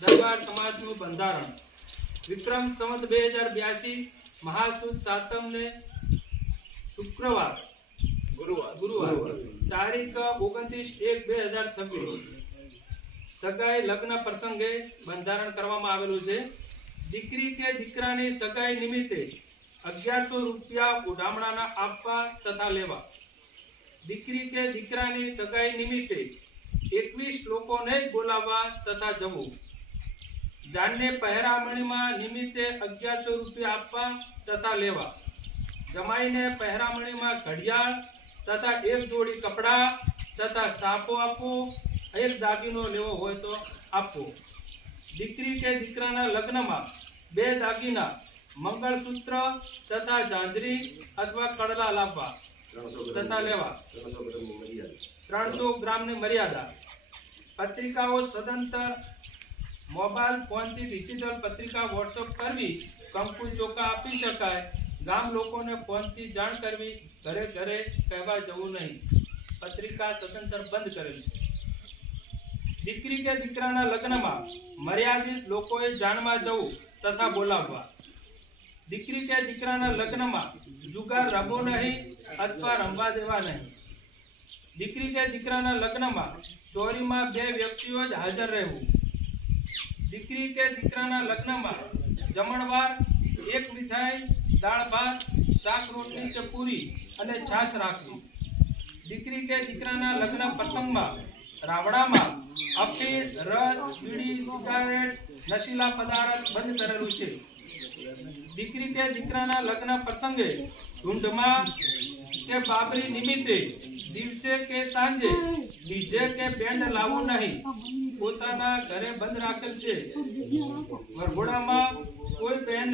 દરબાર સમાજનું બંધારણ વિક્રમ સંવત 2082 મહાસુદ સાતમને શુક્રવાર ગુરુવાર તારીખ 29/1/2026 સગાઈ લગ્ન પ્રસંગે બંધારણ કરવામાં આવેલું છે। દીકરી કે દીકરાની સગાઈ નિમિત્તે 1100 રૂપિયા ઉડામણાના આપવા તથા લેવા। દીકરી કે દીકરાની સગાઈ નિમિત્તે 21 લોકોને બોલાવવા તથા જવું। જાનને પહેરામણીમાં નિમિત્તે 1100 રૂપિયા આપવા તથા લેવા। જમાઈને પહેરામણીમાં ઘડિયાળ તથા એક જોડી કપડાં તથા સાફો આપવો। એક દાગીનો લેવો હોય તો આપવો। દીકરી કે દીકરાના લગ્નમાં 2 દાગીના મંગળસૂત્ર તથા ઝાંઝરી અથવા કડલા લાવવા તથા લેવા। 300 ગ્રામની મર્યાદા। પત્રિકાઓ સદંતર મોબાઈલ ફોનથી ડિજિટલ પત્રિકા વોટ્સઅપ કરવી। કંકુ ચોખા આપી શકાય। ગામ લોકોને ફોનથી જાણ કરવી। ઘરે ઘરે કહેવા જવું નહીં। પત્રિકા સદંતર બંધ કરેલ છે। દીકરી કે દીકરાના લગ્નમાં મર્યાદિત લોકોએ જાણમાં જવું તથા બોલાવવા। દીકરી કે દીકરાના લગ્નમાં જુગાર રમવો નહીં અથવા રમવા દેવા નહીં। દીકરી કે દીકરાના લગ્નમાં ચોરીમાં 2 વ્યક્તિઓ જ હાજર રહેવું। દીકરી કે દીકરાના લગ્નમાં જમણવાર 1 મીઠાઈ, દાળ ભાત, શાક રોટલી કે પૂરી અને છાશ રાખવી। દીકરી કે દીકરાના લગ્ન પ્રસંગમાં રાવડામાં અફીણ, રસ, બીડી, સિગારેટ, નશીલા પદાર્થ બંધ કરેલું છે। દીકરી કે દીકરાના લગ્ન પ્રસંગે ઢૂંઢમાં કે બાબરી નિમિત્તે દિવસે કે સાંજે ડીજે કે બેન્ડ લાવવું નહીં। પોતાના ઘરે બંધ રાખેલ છે। વરઘોડામાં કોઈ બહેન